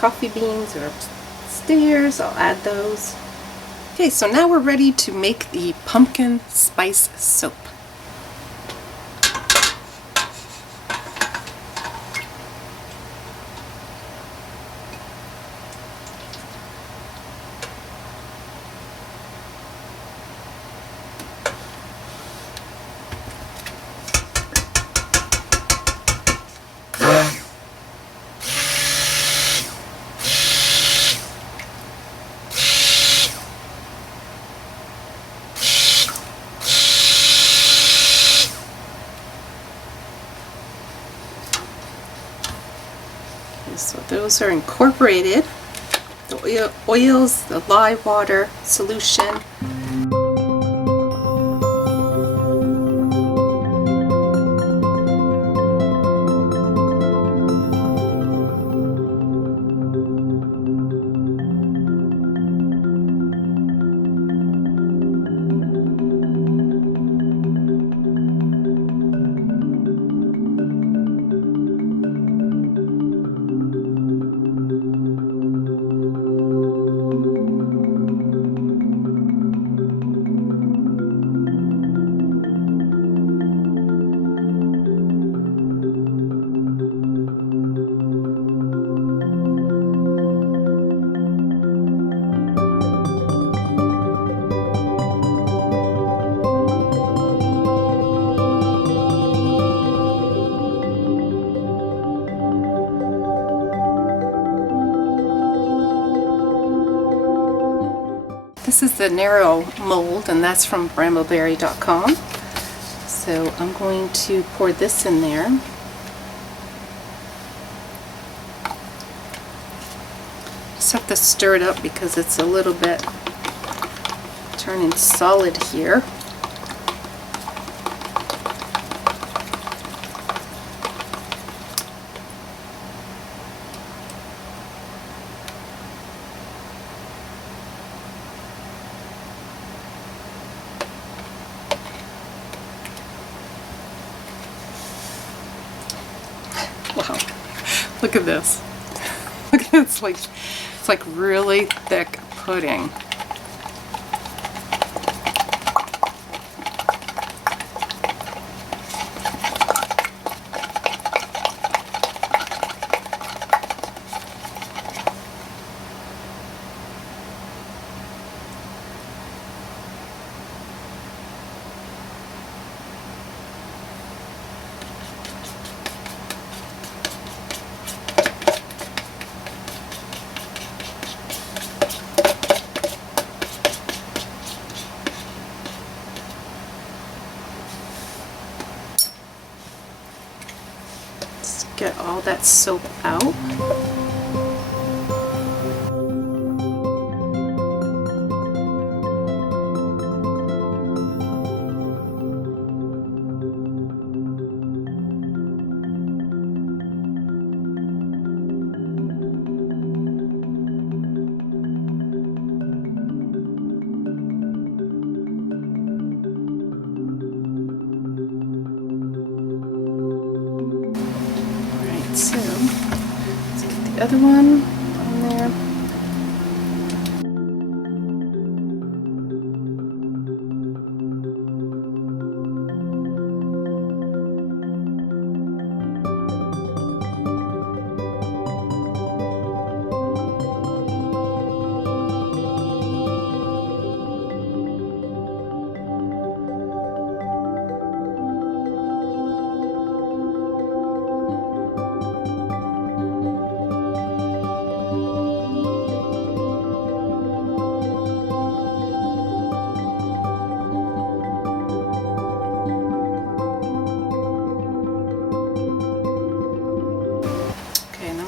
coffee beans are upstairs. I'll add those. Okay, so now we're ready to make the pumpkin spice soap. So those are incorporated, the oils, the lye water solution. This is the narrow mold, and that's from brambleberry.com. So I'm going to pour this in there. Just have to stir it up because it's a little bit turning solid here. Wow, look at this. Look at it, it's like really thick pudding. Get all that soap out. So, let's get the other one on there.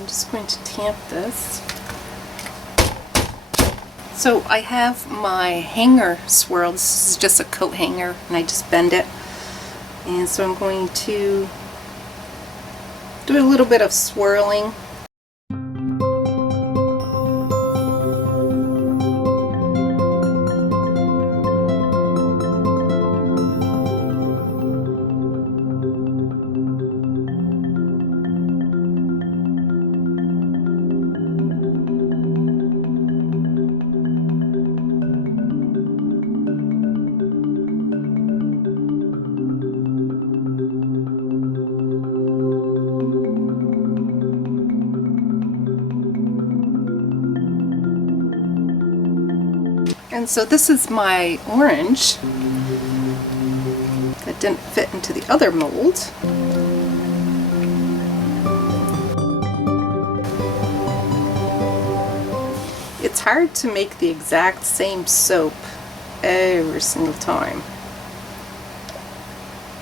Just going to tamp this. So I have my hanger swirled. This is just a coat hanger, and I just bend it. And so I'm going to do a little bit of swirling. And so this is my orange that didn't fit into the other mold. It's hard to make the exact same soap every single time,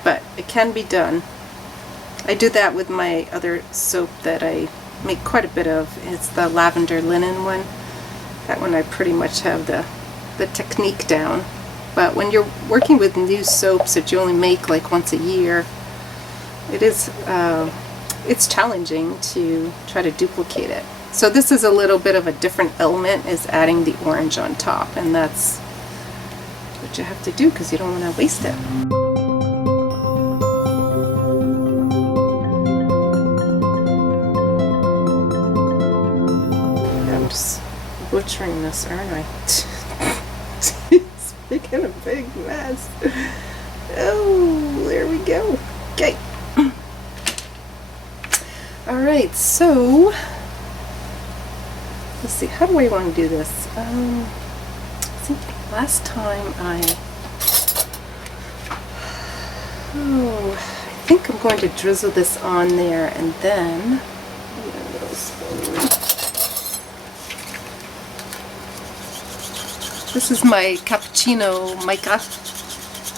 but it can be done. I do that with my other soap that I make quite a bit of. It's the lavender linen one. That one I pretty much have the technique down. But when you're working with new soaps that you only make like once a year, it's challenging to try to duplicate it. So this is a little bit of a different element, is adding the orange on top, and that's what you have to do because you don't want to waste it. I'm just butchering this, aren't I? It's making a big mess. Oh, there we go. Okay. Alright, so let's see, how do I want to do this? I think last time I think I'm going to drizzle this on there and then this is my Cappuccino mica,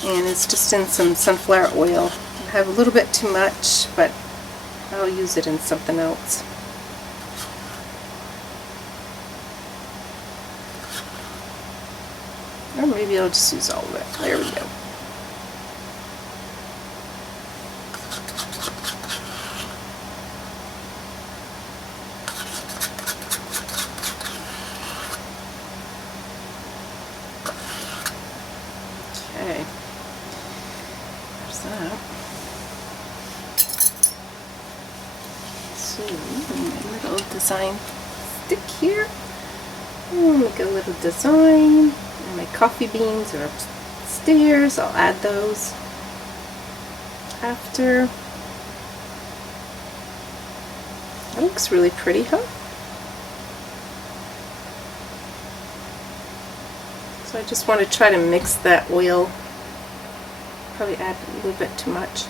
and it's just in some sunflower oil. I have a little bit too much, but I'll use it in something else. Or maybe I'll just use all of it. There we go. Okay. There's that. So, my little design stick here. I'll make a little design. And my coffee beans are upstairs. I'll add those after. That looks really pretty, huh? So I just want to try to mix that oil. Probably add a little bit too much.